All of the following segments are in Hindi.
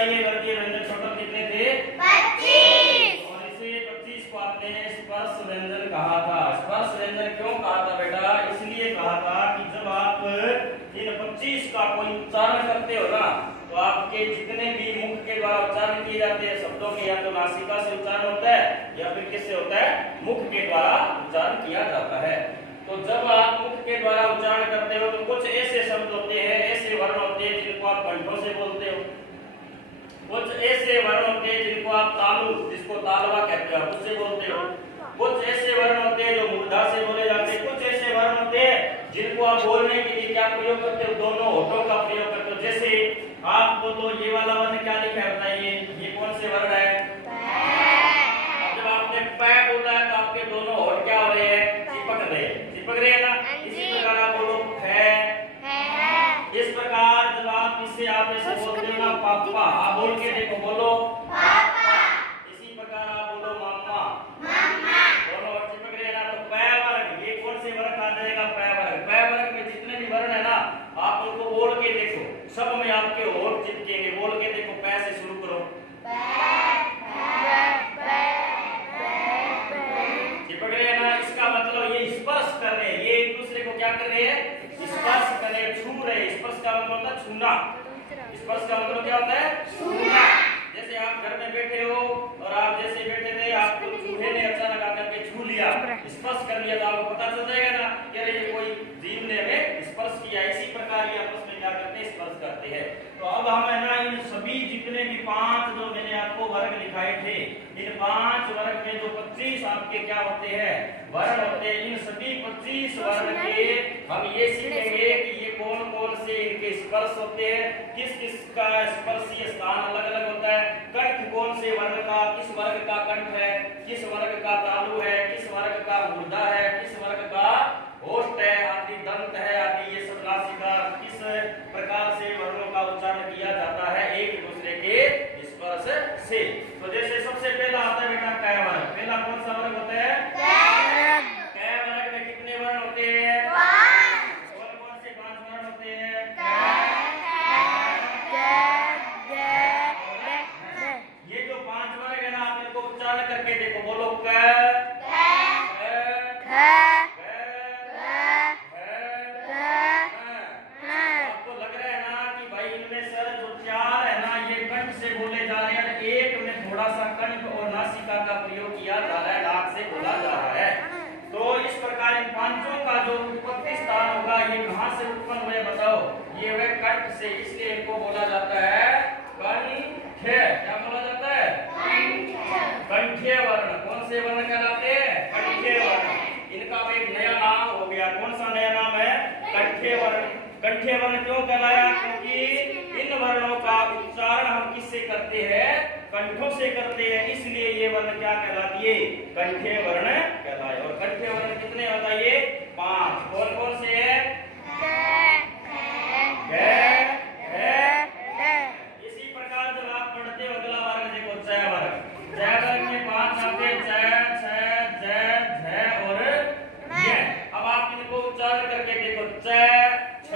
बताइए वर्गीय व्यंजन टोटल कितने थे? 25। और इसे 25 को आपने स्पर्श व्यंजन कहा था। स्पर्श व्यंजन क्यों कहा था बेटा? इसलिए कहा था कि जब आप इन 25 का कोई उच्चारण करते हो ना, तो आपके जितने भी मुख के द्वारा उच्चारण किए जाते हैं शब्दों के, या तो नासिका से उच्चारण होता है या फिर किससे होता है? मुख के द्वारा उच्चारण किया जाता है। तो जब आप मुख के द्वारा उच्चारण करते हो तो कुछ ऐसे शब्द होते हैं, ऐसे वर्ण होते हैं जिनको आप कंठों से बोलते हो, कुछ ऐसे वर्ण होते हैं जिनको आप तालु, जिसको तालवा कहते हो, उससे बोलते हो, कुछ ऐसे वर्ण होते हैं जो मूर्धा से बोले जाते हैं, कुछ ऐसे वर्ण होते हैं जिनको आप बोलने के लिए क्या प्रयोग करते हो? दोनों होठों का प्रयोग करते हो। जैसे आप बोलो ये वाला वर्ण क्या लिखा है बताइए, ये कौन से वर्ण है? जब आपने पै बोला है तो आपके दोनों होठ क्या हो रहे हैं? चिपक रहे हैं, चिपक रहे हैं ना। इसी प्रकार आप बोलो फै, इस प्रकार जब आप इसे आप ऐसे बोलते हो ना पापा, आप बोल के देखो, बोलो पापा। इसी प्रकार आप बोलो मम्मा, मम्मा, दोनों होठ चिपक रहे हैं ना। तो पै वर्ग ये कौन से वर्ग आ जाएगा? पै वर्ग। पै वर्ग में जितने भी वर्ण है ना, आप उनको बोल के देखो, सब में आपके होठ चिपकेंगे। बोल के देखो, पै से शुरू करो, चिपक रहे हैं ना। इसका मतलब ये स्पर्श कर रहे हैं, ये एक दूसरे को क्या कर रहे हैं? स्पर्श कर रहे हैं, छू रहे हैं। स्पर्श का मतलब होता है छूना। स्पर्श का मतलब क्या होता है? छूना। जैसे आप घर में बैठे हो और आप जैसे बैठे थे, आपको चूहे ने अचानक आकर के छू लिया, स्पर्श कर लिया, तो आपको पता चल जाएगा ना कि अरे ये कोई जीव ने हमें स्पर्श किया। इसी प्रकार ये आपस में क्या करते हैं? स्पर्श करते हैं। तो अब हम है ना इन सभी जितने भी 5 जो मैंने आपको वर्ग लिखाए थे, इन 5 वर्ग में जो 25 आपके क्या होते हैं? वर्ण होते हैं। इन सभी 25 वर्ण के हम ये सीखेंगे कि ये कौन कौन से इनके स्पर्श होते हैं, किस किस का स्पर्शीय स्थान अलग अलग होता है, कंठ कौन से वर्ण का, किस वर्ग का कंठ है, किस वर्ग का तालु है, किस वर्ग का मूर्धा है, किस वर्ग का होठ है, आदि दंत है, आदि ये सब नासिका, किस प्रकार से वर्णों का उच्चारण किया जाता है एक दूसरे के स्पर्श से। तो जैसे सबसे पहला आता है बेटा कै वर्ग। पहला कौन सा वर्ग होता है? कै वर्ग में कितने वर्ण होते हैं? 5। कौन कौन से 5 वर्ण होते हैं? ये जो 5 वर्ग है ना, आप इनको उच्चारण करके देखो, बोलो कै, आपको लग रहा है ना कि भाई इनमें से जो 4 है ना ये कंठ से बोले जा रहे हैं, एक में थोड़ा सा कंठ और नासिका का प्रयोग किया जा रहा है, नाक से बोला जा रहा है। तो इस प्रकार इन 5 का जो उत्पत्ति स्थान होगा, ये कहां से उत्पन्न हुए बताओ? ये हुए कंठ से, इसलिए इनको बोला जाता है कंठ्य। क्या बोला जाता है? कंठ्य वर्ण। कौन से वर्ण कहलाते हैं? कंठ्य वर्ण। इनका एक नया नाम हो गया। कौन सा नया नाम है? कंठ्य वर्ण। कंठ्य वर्ण क्यों कहलाया? क्योंकि इन वर्णों का उच्चारण हम किससे करते हैं? कंठों से करते हैं, इसलिए ये वर्ण क्या कहलाती है? कंठ्य वर्ण कहलाए। और कंठ्य वर्ण कितने बताइए? 5। कौन कौन से है? इसी प्रकार जब आप पढ़ते हो अगला वर्ग देखो जय वर्ग। जय वर्ग में 5 आते हैं, जय, छ, जय, झ और य। अब आप इनको उच्चारण करके देखो, जय, छ,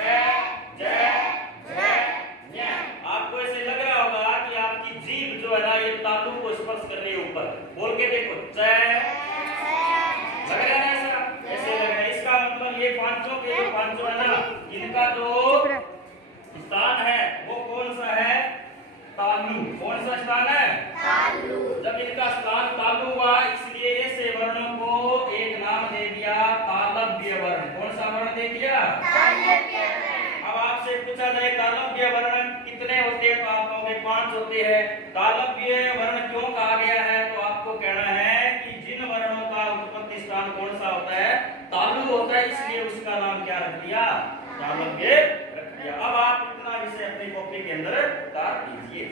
जय, झ, य। आपको ऐसे लग रहा होगा कि आपकी जीभ जो है ना ये तालु को स्पर्श कर रही है ऊपर। बोल के देखो, जय, लग रहा है ऐसा? ऐसे लग रहा है। इसका मतलब ये 5 के जो 5 है ना, इनका जो स्थान है वो कौन सा है? तालु। कौन सा स्थान है? तालु। जब इनका स्थान तालु हुआ, इसलिए ऐसे वर्णों को एक नाम दे दिया तालव्य वर्ण। कौन सा वर्ण दे दिया? तालव्य वर्ण। अब आपसे पूछा जाए तालव्य वर्ण कितने होते हैं, तो आप कहोगे 5 होते हैं। तालव्य वर्ण क्यों कहा गया है? तो आपको कहना है कि जिन वर्णों का उत्पत्ति स्थान कौन सा होता है? तालु होता है, इसलिए उसका नाम क्या रख दिया? तालव्य रख दिया। अब आप इतना विषय अपनी कॉपी के अंदर उतार दीजिए।